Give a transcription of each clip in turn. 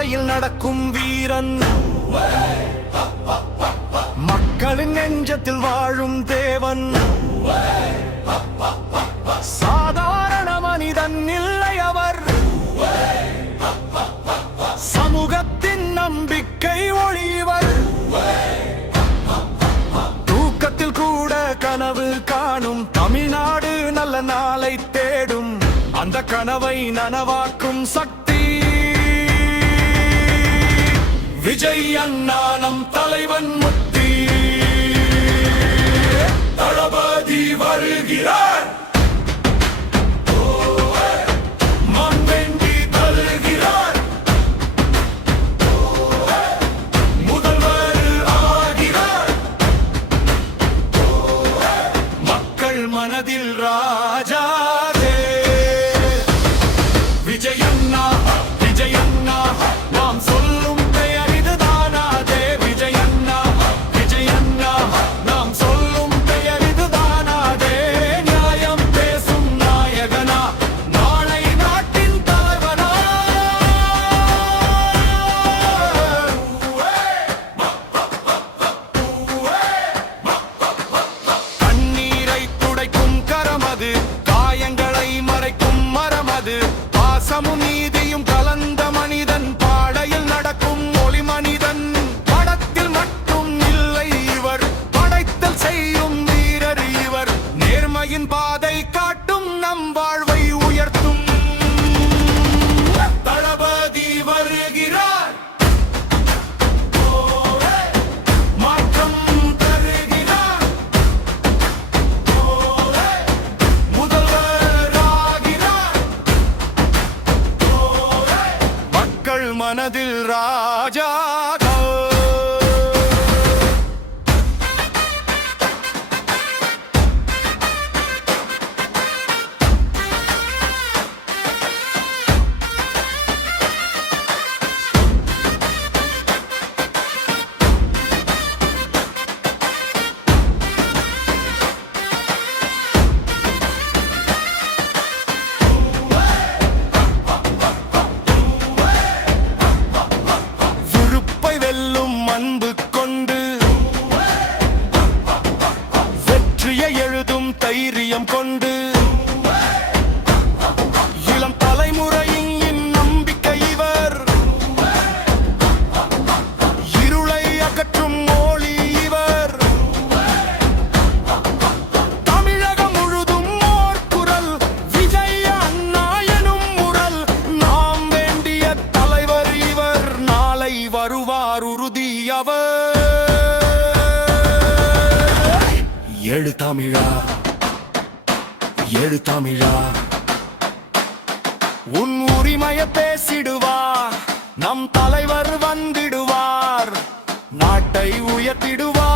பாதையில் நடக்கும் வீரன், மக்களின் நெஞ்சத்தில் வாழும் தேவன். சாதாரண மனிதன் இல்லை அவர், சமூகத்தின் நம்பிக்கை ஒளிவர். தூக்கத்தில் கூட கனவு காணும் தமிழ்நாடு நல்ல நாளை தேடும், அந்த கனவை நனவாக்கும் சக்தி விஜய் அண்ணா நம் தலைவன் முத்தி. தளபதி வருகிறார், மண்வெண்டி தருகிறார், முதல்வர் ஆகிறார். மக்கள் மனதில் ராஜா விஜயண்ணா, விஜயண்ணா நாம் சொல்லும் பெயர் இதுதானாதே. விஜயண்ணா, விஜயண்ணா நாம் சொல்லும் பெயர் இதுதானாதே. நியாயம் பேசும் நாயகனா, நாளை நாட்டின் தலைவனா. கண்ணீரை துடைக்கும் கரமது, காயங்களை மறைக்கும் மரமது. பாசமும் நீதியும் கலந்த மனிதன், பாடையில் நடக்கும் ஒளி மனிதன். படத்தில் மட்டும் இல்லை இவர், படைத்தல் செய்யும் வீரர் இவர். நேர்மையின் பாதை காட்டும், நம் வாழ்வை உயர்த்தும். தளபதி வருகிறார், மாற்றம் தருகிறார், முதல்வர் ஆகிறார். மக்கள் மனதில் ராஜா. விருப்பை வெல்லும் அன்பு கொண்டு, வெற்றியை எழுதும் தைரியம் கொண்டு, இளம் தலைமுறையின் நம்பிக்கை இவர். இருளை அகற்றும் ஒளி இவர். தமிழகம் முழுதும் ஓர் குரல், விஜய் அண்ணா எனும் முரல். நாம் வேண்டிய தலைவர் இவர், நாளை வருவார் உறுதி அவர். எழு தமிழா, எழு தமிழா, உன் உரிமையை பேசிடுவார். நம் தலைவர் வந்திடுவார், நாட்டை உயர்த்திடுவார்.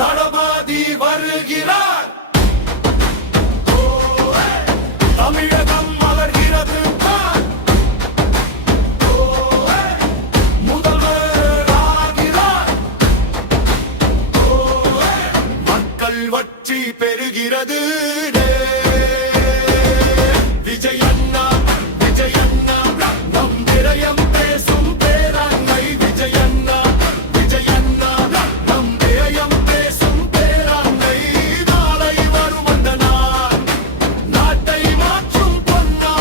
தளபதி வருகிறார், தமிழகம் மலர்கிறது பார். முதல்வர் ஆகிறார், மக்கள் வற்றி பெறுகிறது. விஜயண்ணா, விஜயண்ணா நம் விரயம் பேசும் பேராண்மை. விஜயண்ணா, விஜயண்ணா நம் விரயம் பேசும் பேராண்மை. நாளை வரும் அந்த நாள், நாட்டை மாற்றும் பொன்னாள்.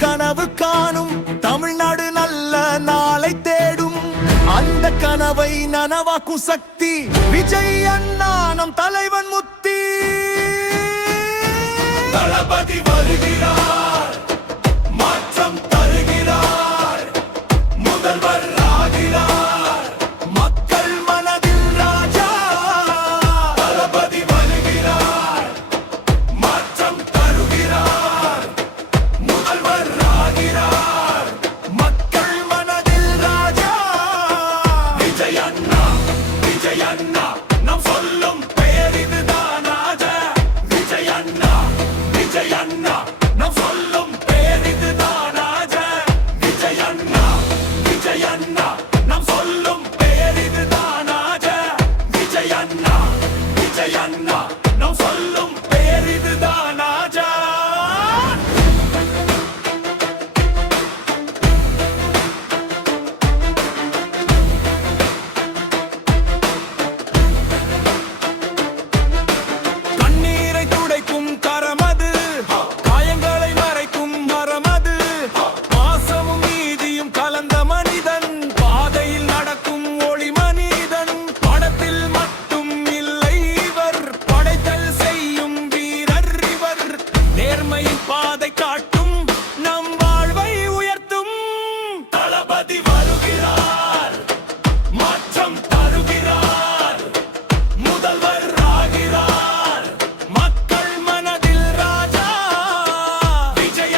கனவு காணும் தமிழ்நாடு நல்ல நாளை தேடும் அந்த கனவை நனவாக்கும் சக்தி விஜய் அண்ணா நம் தலைவன் முத்தி தளபதி வருகிறார் மாற்றம் தருகிறார் முதல்வர் ஆகிறார் மக்கள் மனதில் ராஜா தளபதி வருகிறார் மாற்றம் தருகிறார் முதல்வர் ஆகிறார் மக்கள் மனதில் ராஜா விஜய் அண்ணா நம் சொல்லும் பெயர் இதுதான் ராஜா விஜய் அண்ணா நம் சொல்லும் பெயர் இதுதான் ராஜா விஜய் அண்ணா நம் சொல்லும் பெயர் இதுதான் ராஜா விஜய் அண்ணா நம் சொல்லும் பெயர் இதுதான் ராஜா கண்ணீரை துடைக்கும் கரமது காயங்களை மறைக்கும் மரமது பாசமும் நீதியும் கலந்த மனிதன் பாதையில் நடக்கும் ஒளி மனிதன் படத்தில் மட்டும் இல்லை இவர் படைத்தல் செய்யும் வீரர் இவர் நேர்மையின் பாதை காட்டும் நம் வாழ்வை உயர்த்தும் தளபதி வருகிறார் மாற்றம் தருகிறார் முதல்வர் ஆகிறார் மக்கள் மனதில் ராஜா விஜய்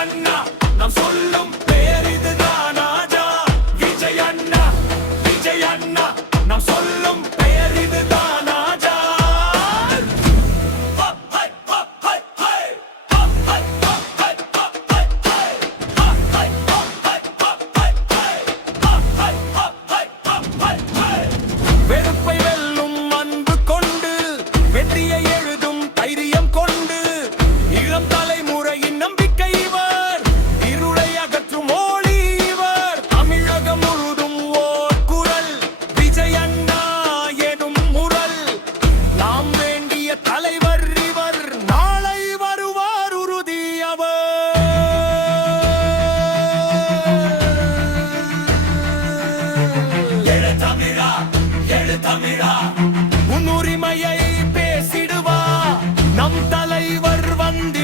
அண்ணா நம் சொல்லும் பெயர் இதுதான் ராஜா விஜய் அண்ணா நம் சொல்லும் பெயர் இதுதான் ராஜா வெறுப்பை வெல்லும் அன்பு கொண்டு வெற்றியை எழுதும் தைரியம் கொண்டு இளம் தலைமுறையின் நம்பிக்கை இவர் இருளை அகற்றும் ஒளி இவர் தமிழகம் முழுதும் ஓர் குரல் விஜய் அண்ணா எனும் முரல் நாம் வேண்டிய தலைவர் இவர் நாளை வருவார் உறுதி எழு தமிழா உன் உரிமையை பேசிடுவா நம் தலைவர் வந்து